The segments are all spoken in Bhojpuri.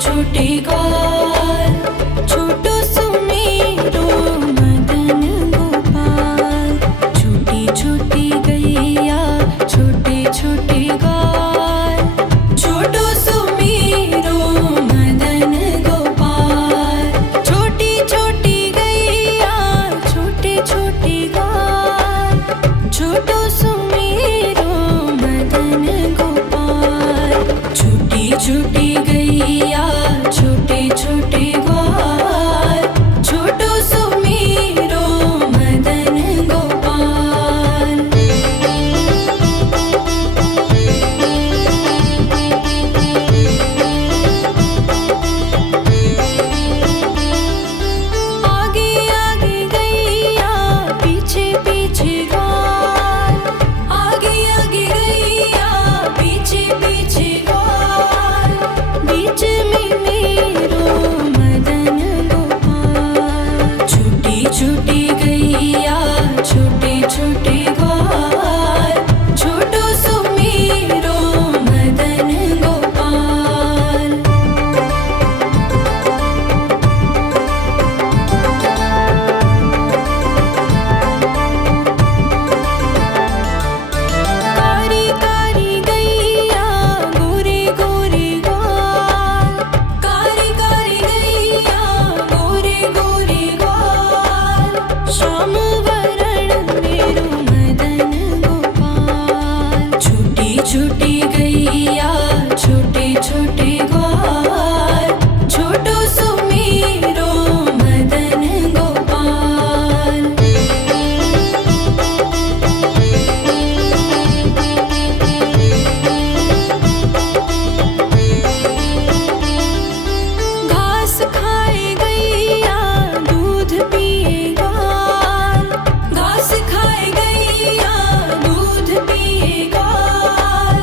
छोटे ग्वाल, छोटो सुमेरो मदन गोपाल। छोटी छोटी गैया छोटे छोटे ग्वाल, छोटो सुमेरो मदन गोपाल। छोटी छोटी गैया छोटे छोटे ग्वाल, छोटो सुमेरो मदन गोपाल। छोटी छोटी गैया छोटे छोटे ग्वाल, छोटो सुमेरो मदन गोपाल। आगे आगे गैया पीछे पीछे ग्वाल, आगे आगे गैया पीछे पीछे ग्वाल। बीच में मेरो मदन गोपाल। छोटी छोटी गैया छोटे छोटे ग्वाल, छोटो सुमेरो मदन गोपाल। कारी कारी गैया गोरे गोरे ग्वाल, कारी कारी गैया गोरे गोरे ग्वाल। श्याम वरण मेरो मदन गोपाल। छोटी छोटी गैया छोटे छोटे ग्वाल, छोटो सुमेरो मदन गोपाल। घास खाए गैया दूध पिए ग्वाल, घास खाए गैया दूध पिए ग्वाल।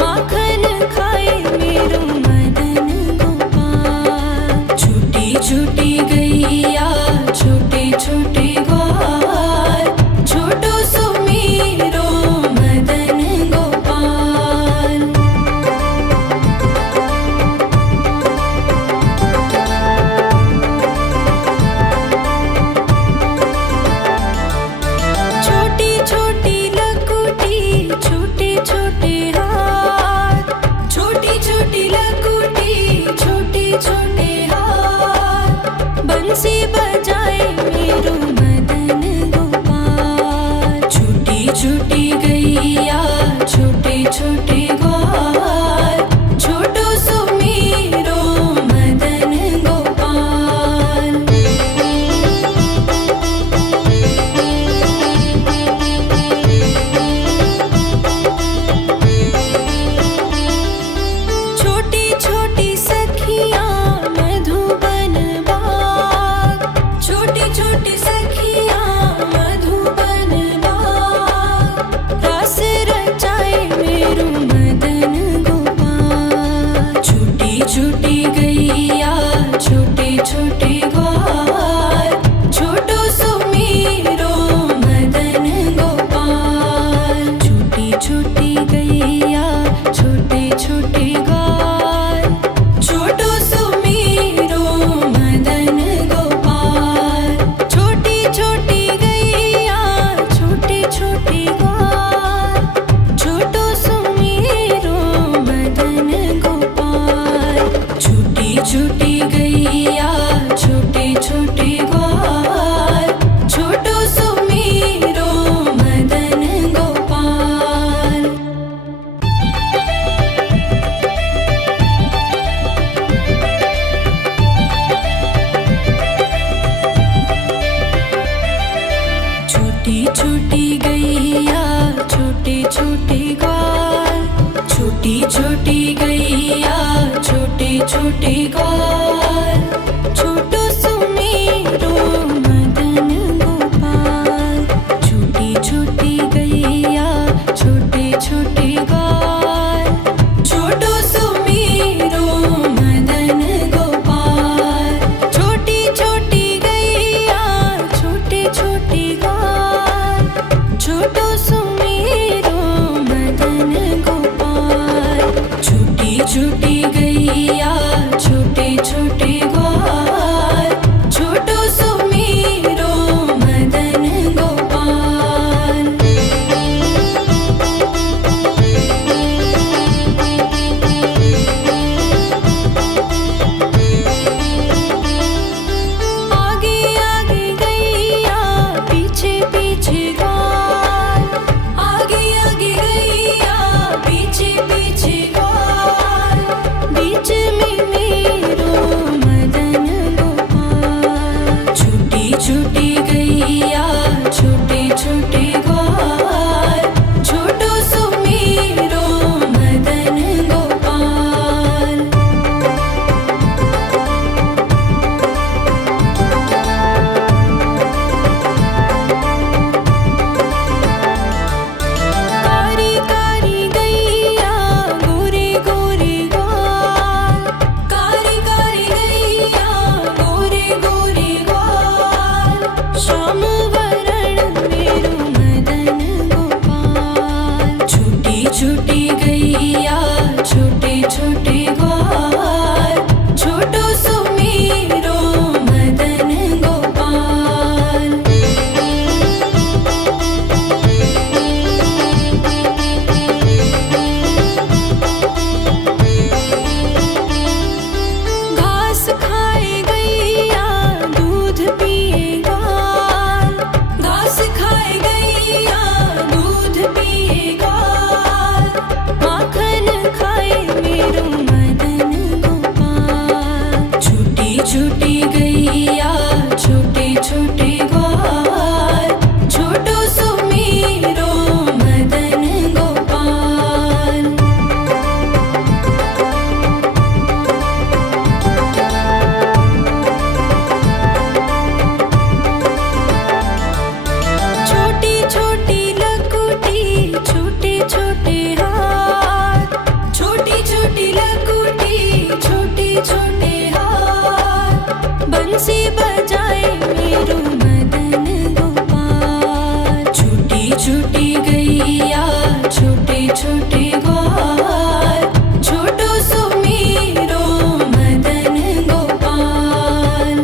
माखन खाए मेरो मदन गोपाल। छोटी छोटी गैया छोटे छोटे ग्वाल, छोटो सुमेरो मदन गोपाल। छोटी छोटी लकुटी छोटे छोटे हाथ, छोटी छोटी लकुटी छोटे छोटे हाथ। बंसी बजाए मेरो मदन गोपाल। छोटी छोटी गैया छोटे छोटे ग्वाल, छोटो सुमेरो मदन गोपाल। छोटी छोटी सखियाँ मधुबन बाग, छोटी छोटी सखियाँ मधुबन बाग। रास रचाए मेरो मदन गोपाल। छोटी छोटी गैया छोटे छोटे ग्वाल, छोटो सुमेरो मदन गोपाल। छोटी छोटी गैया छोटे छोटे ग्वाल, छोटो सुमेरो मदन गोपाल। छोटी छोटी गैया छोटे छोटे ग्वाल, छोटो सुमेरो मदन गोपाल। छोटी छोटी गैया छोटे छोटे ग्वाल, छोटो सुमेरो मदन गोपाल। छोटी छोटी गैया छोटे छोटे ग्वाल, छोटी छोटी गैया छोटे छोटे ग्वाल, छोटो सुमेरो मदन गोपाल। छोटी छोटी गैया छोटे छोटे ग्वाल, छोटो सुमेरो मदन गोपाल। छोटी छोटी गैया छोटे छोटे ग्वाल, छोटो सुमेरो मदन गोपाल। छोटी छोटी गैया छोटे गैया छोटे छोटे ग्वाल छोटो सुमेरो मदन गोपाल। घास खाए गैया दूध पिए ग्वाल घास खाए गैया दूध पिए ग्वाल माखन खाए मेरो मदन गोपाल। छोटी छोटी गैया छोटे छोटे ग्वाल छोटो सुमेरो मदन गोपाल। छोटी छोटी लकुटी छोटे छोटे हाथ छोटी छोटी लकुटी छोटे छोटे हाथ बंसी बजाए मेरो मदन गोपाल। छोटी छोटी गैया छोटे छोटे ग्वाल छोटो सुमेरो मदन गोपाल।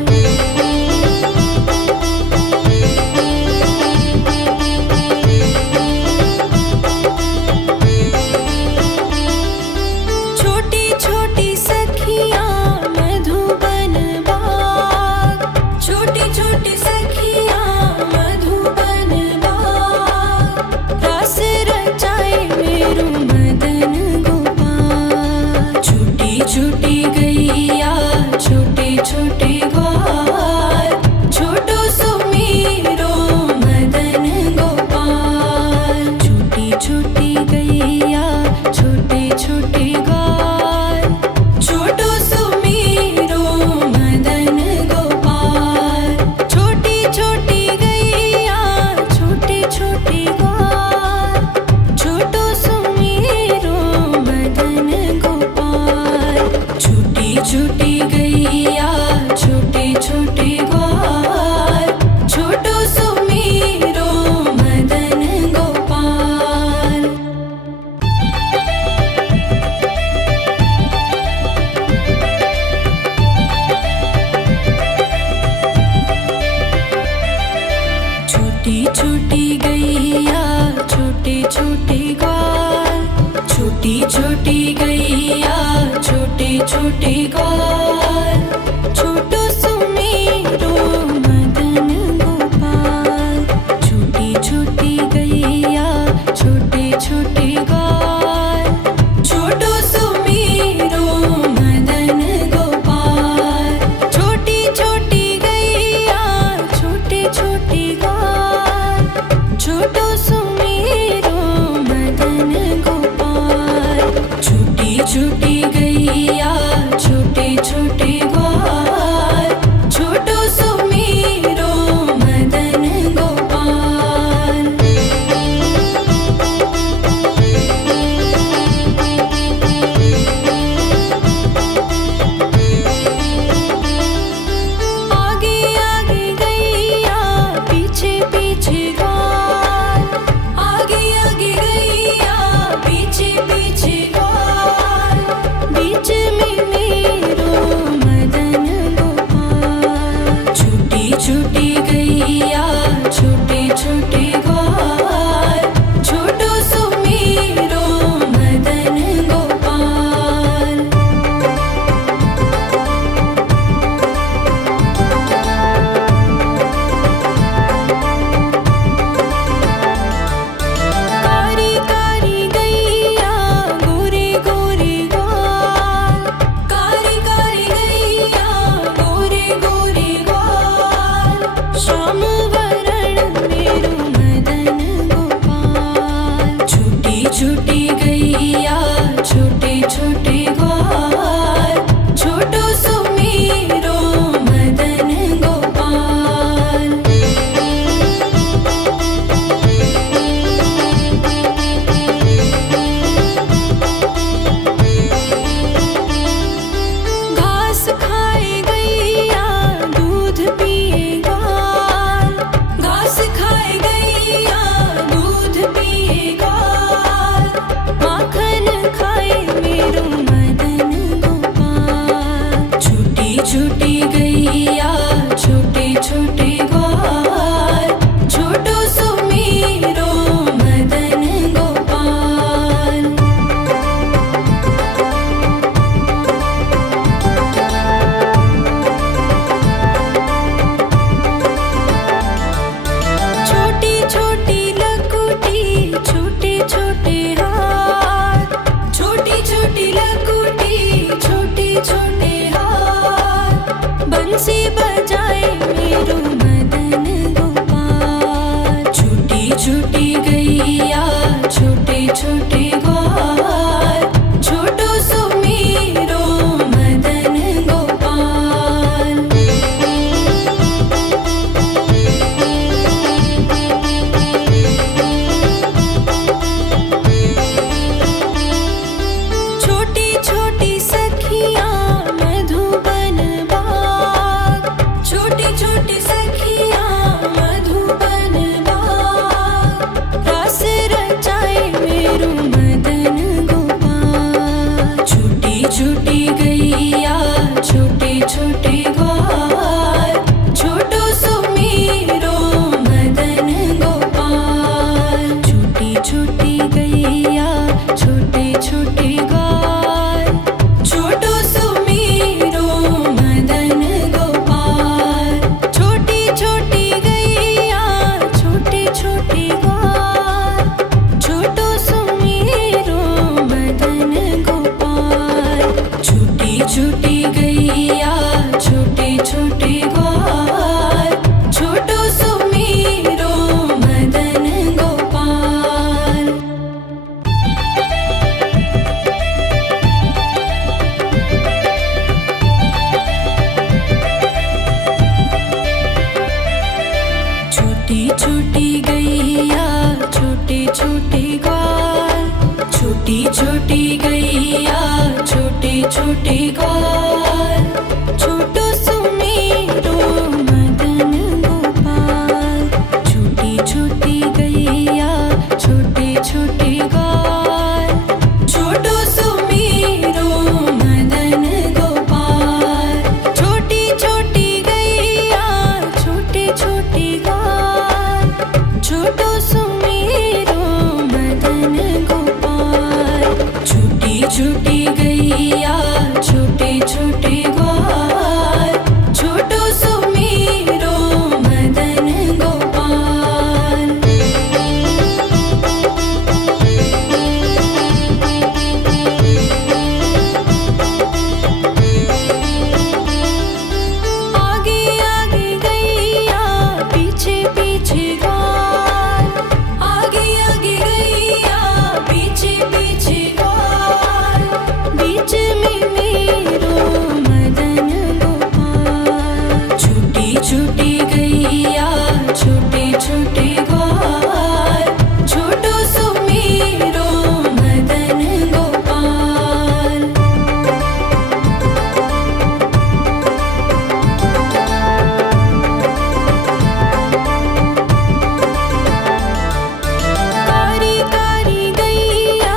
छोटी छोटी सखियाँ मधुबन बाग छोटी छोटी सखियाँ मधुबन बाग रास रचाए मेरो मदन गोपाल। छोटी छोटी गैया छोटे छोटे ग्वाल छोटो सुमेरो मदन गोपाल। छोटी छोटी गैया छोटे छोटे ग्वाल छोटो सुमेरो मदन गोपाल। छोटी छोटी गैया छोटे छोटे ग्वाल छोटो सुमेरो मदन गोपाल। छोटी छोटी गैया छोटे छोटे ग्वाल छोटो सुमेरो मदन गोपाल। छोटी छोटी गैया छोटे छोटे ग्वाल छोटी छोटी गैया छोटे छोटे ग्वाल छोटो सुमेरो मदन गोपाल। छोटी छोटी गैया छोटे छोटे ग्वाल छोटो सुमेरो मदन गोपाल। छोटी छोटी गैया छोटे छोटे ग्वाल छोटो सुमेरो मदन गोपाल। छोटी लकुटी छोटे छोटे हाथ बंसी बजाए मेरो मदन गोपाल। छोटी छोटी गैया छोटे छोटे ग्वाल छोटो सो मेरो मदन गोपाल। छोटी छोटी सखियाँ मधुबन बाग छोटी छोटी सखियाँ मधुबन बाग रस रचाए मेरो मदन गोपाल। छोटी छोटी गैया छोटे छोटे ग्वाल छोटो सो मेरो मदन गोपाल। छोटी छोटी गैया छोटे छोटे ग्वाल छोटो सो मेरो मदन गोपाल। छोटी छोटी गैया छोटे छोटे ग्वाल छोटो सो मेरो मदन गोपाल। छोटी छोटी गैया छोटे छोटे ग्वाल छोटो सो मेरो मदन गोपाल। छोटी छोटी गैया छोटे छोटे ग्वाल छोटी छोटी गैया छोटे छोटे ग्वाल छोटो सो मेरो मदन गोपाल। छोटी छोटी गैया छोटे छोटे ग्वाल छोटो सो मेरो मदन गोपाल। छोटी छोटी गैया छोटे छोटे ग्वाल छोटो सो मेरो मदन गोपाल। छोटी छोटी गैया छोटे छोटे ग्वाल छोटो सो मेरो मदन गोपाल। आगे आगे गैया पीछे पीछे ग्वाल आगे आगे गैया पीछे पीछे ग्वाल बीच में मेरो मदन गोपाल। छोटी छोटी गैया छोटे छोटे ग्वाल छोटो सो मेरो मदन गोपाल। कारी कारी गैया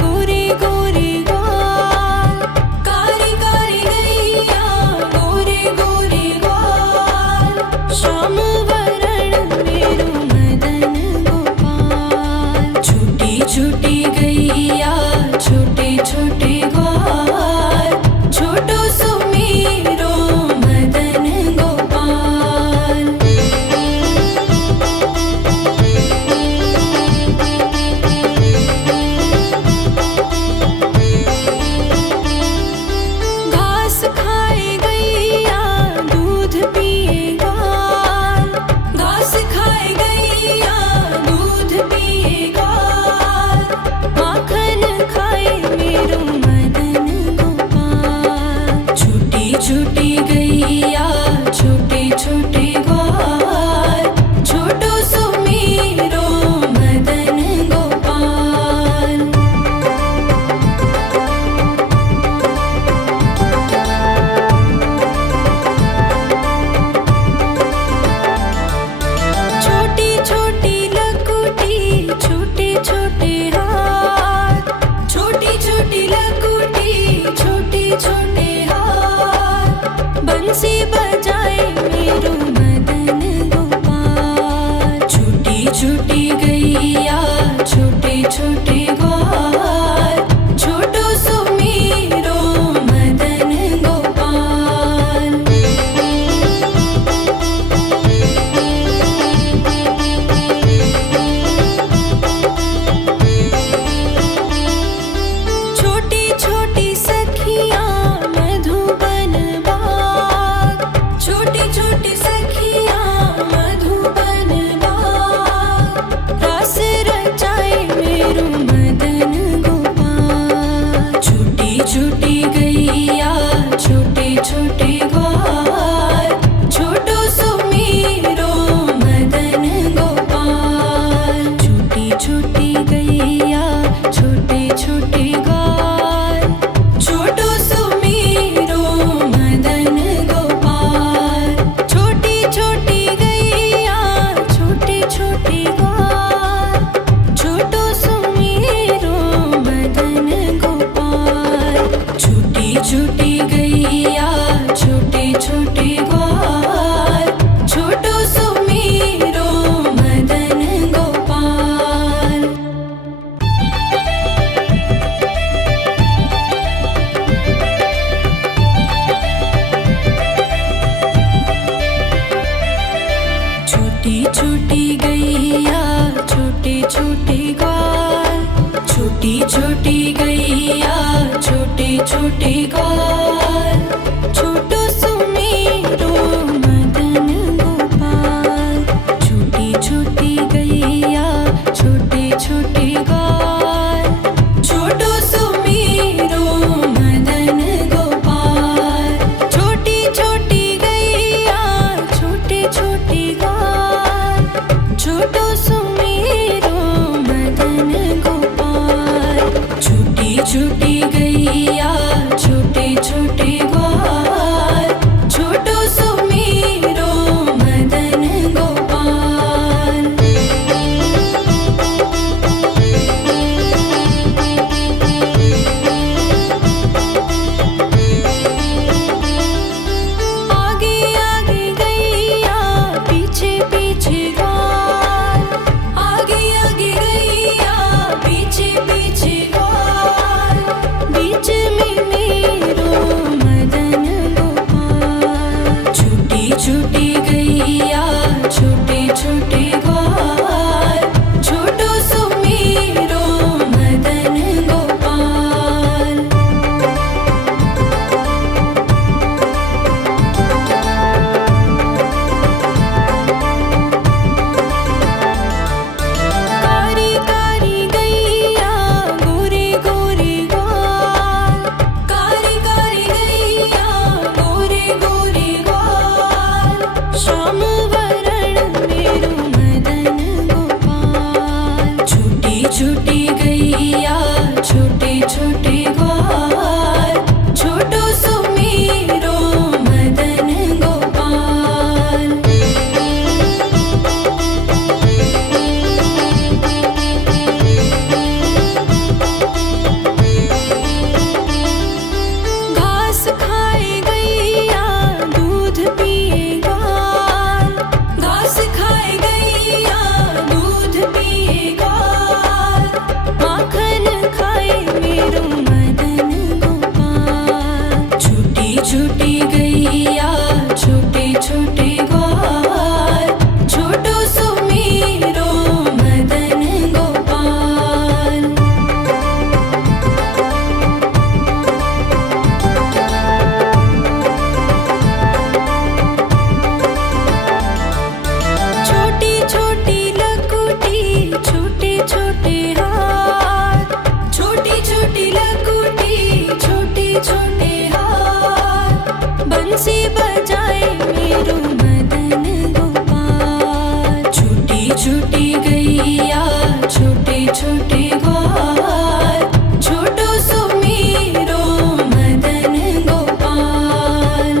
गोरे गोरे ग्वाल कारी कारी गैया गोरे गोरे ग्वाल श्याम वरण मेरो मदन गोपाल। छोटी छोटी गैया छोटे छोटे ग्वाल छोटो सो मेरो मदन गोपाल। घास खाए गैया दूध पिए ग्वाल घास खाए गैया दूध पिए ग्वाल माखन खाए मेरो मदन गोपाल। छोटी छोटी गैया छोटे छोटे ग्वाल छोटो सो मेरो मदन गोपाल। छोटी छोटी लकुटी छोटे छोटे हाथ छोटी छोटी लकुटी छोटे छोटे हाथ बंसी बजाए मेरो मदन गोपाल। छोटी छोटी गैया छोटे छोटे ग्वाल छोटो सो मेरो मदन गोपाल। छोटी छोटे ग्वाल, छोटो सुमेरो मदन गोपाल। छोटी छोटी गैया छोटे छोटे ग्वाल, छोटो सुमेरो मदन गोपाल। छोटी छोटी गैया छोटे छोटे ग्वाल, छोटो सुमेरो मदन गोपाल। छोटी छोटी गैया छोटे छोटे ग्वाल, छोटो सुमेरो मदन गोपाल। आगे आगे गैया पीछे पीछे ग्वाल, आगे आगे गैया पीछे पीछे ग्वाल। बीच में मेरो मदन गोपाल। छोटी छोटी गैया छोटे छोटे ग्वाल, छोटो सुमेरो मदन गोपाल। कारी कारी गैया गोरे गोरे ग्वाल, कारी कारी गैया गोरे गोरे ग्वाल। श्याम वरण मेरो मदन गोपाल। छोटी छोटी गैया छोटे छोटे ग्वाल, छोटो सुमेरो मदन गोपाल। घास खाए गैया दूध पिए ग्वाल, घास खाए गैया दूध पिए ग्वाल। माखन खाए मेरो मदन गोपाल। छोटी छोटी गैया छोटे छोटे ग्वाल, छोटो सुमेरो मदन गोपाल। छोटी छोटी लकुटी छोटे छोटे हाथ, छोटी छोटी लकुटी छोटे छोटे हाथ। बंसी बजाए मेरो मदन गोपाल। छोटी छोटी गैया छोटे छोटे ग्वाल, छोटो सुमेरो मदन गोपाल।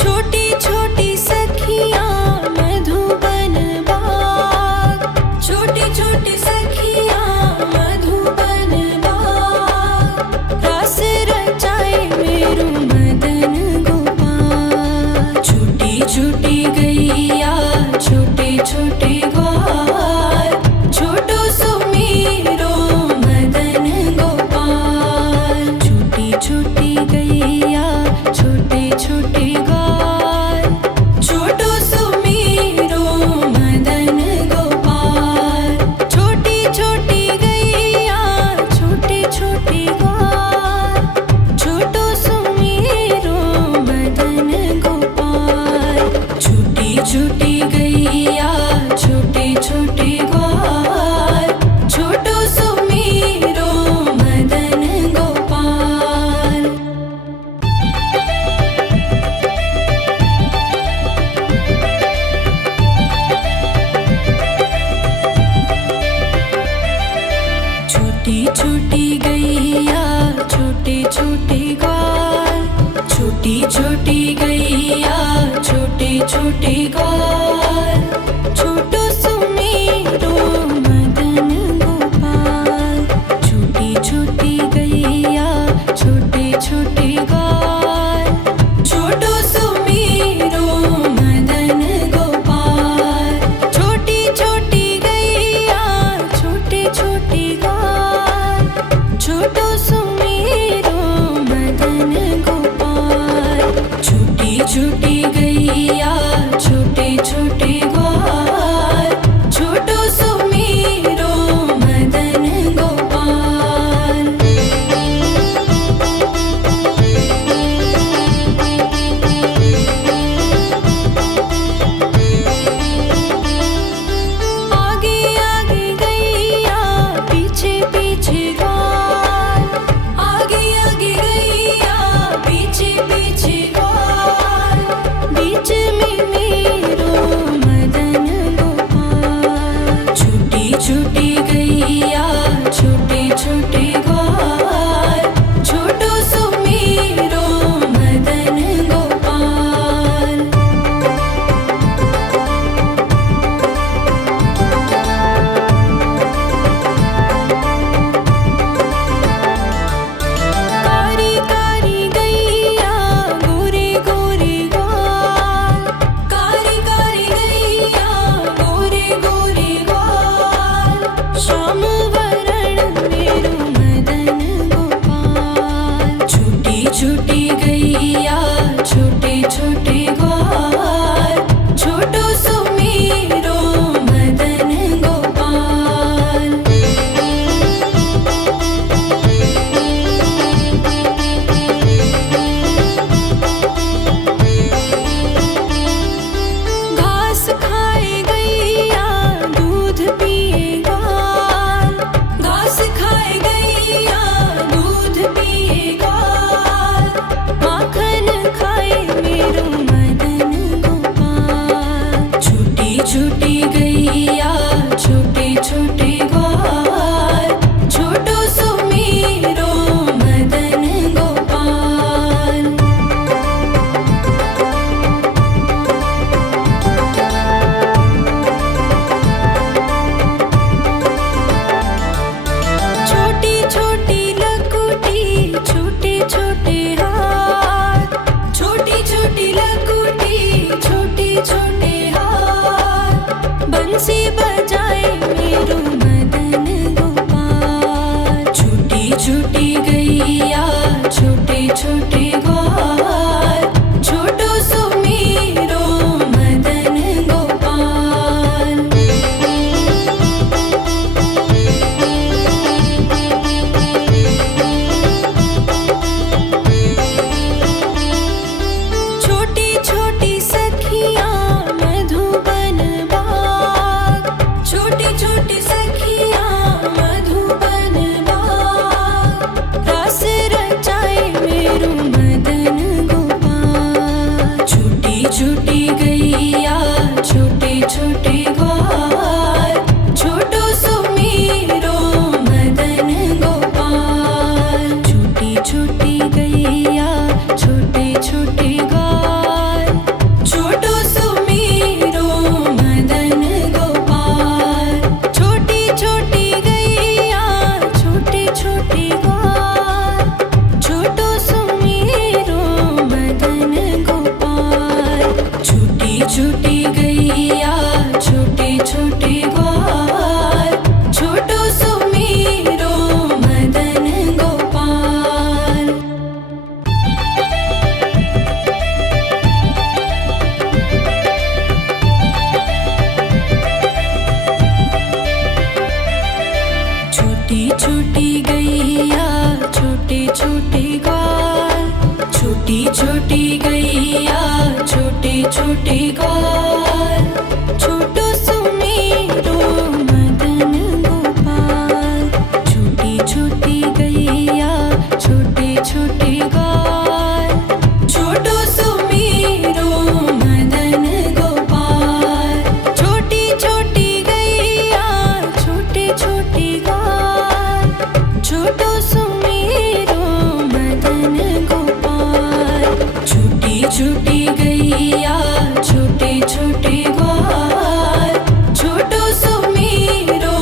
छोटी छोटी सखियाँ मधुबन बाग, छोटी छोटी सखियाँ मधुबन बाग। रास रचाए मेरो मदन गोपाल। छोटी छोटी गैया छोटे छोटे ग्वाल, छोटो सुमेरो मदन गोपाल। छोटी छोटी गैया छोटे छोटे ग्वाल, छोटो सुमेरो मदन गोपाल। छोटी छोटी गैया छोटे छोटे ग्वाल, छोटो सुमेरो मदन गोपाल। छोटी छोटी गैया छोटे छोटे ग्वाल, छोटो सुमेरो मदन गोपाल। छोटी छोटी गैया छोटे छोटे ग्वाल, छोटी छोटी गैया छोटे छोटे ग्वाल, छोटो सुमेरो मदन गोपाल। छोटी छोटी गैया छोटे छोटे ग्वाल, छोटो सुमेरो मदन गोपाल। छोटी छोटी गैया छोटे छोटे ग्वाल, छोटो सुमेरो मदन गोपाल। छोटी छोटी गैया छोटे छोटी गैया छोटे छोटे ग्वाल, छोटो सुमीरो मदन गोपाल। छोटी छोटी गैया छोटे छोटे ग्वाल, छोटी छोटी गैया छोटे छोटे ग्वाल, छोटो सुमीरो मदन गोपाल। छोटी छोटी गैया छोटे छोटे ग्वाल, छोटो सुमीरो मदन गोपाल। छोटी छोटी गैया छोटे छोटे ग्वाल, छोटो सुमीरो मदन गोपाल। छोटी छोटी गैया छोटे छोटे ग्वाल, छोटो सुमीरो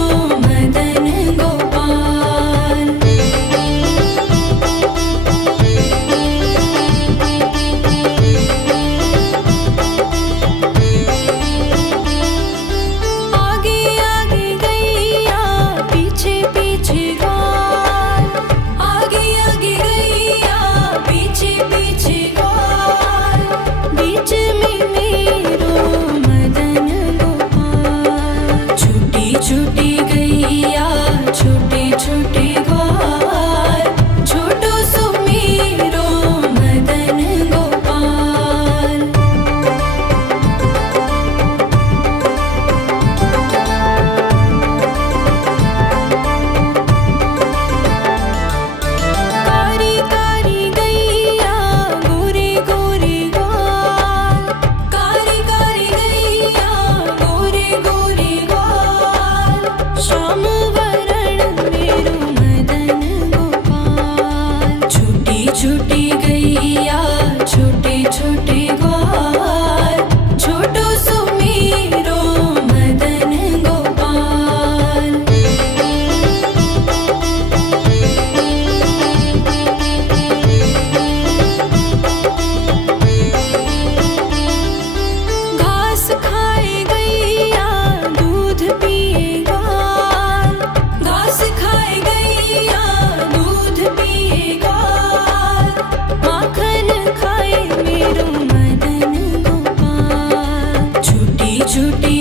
मदन गोपाल। आगे आगे गैया पीछे पीछे ग्वाल, आगे आगे गैया पीछे पीछे ग्वाल, बीच में मेरो मदन गोपाल। छोटी छोटी गैया छोटे छोटे ग्वाल, छोटो सुमीरो मदन गोपाल। कारी कारी गैया गोरे गोरे ग्वाल, कारी कारी गैया गोरे गोरे ग्वाल, श्याम वरण मेरो मदन गोपाल। छोटी छोटी गैया छोटे छोटे ग्वाल, छोटो सुमीरो मदन गोपाल। घास खाए गैया दूध पिए ग्वाल, घास खाए गैया दूध पिए ग्वाल, माखन खाए मेरो मदन गोपाल। छोटी छोटी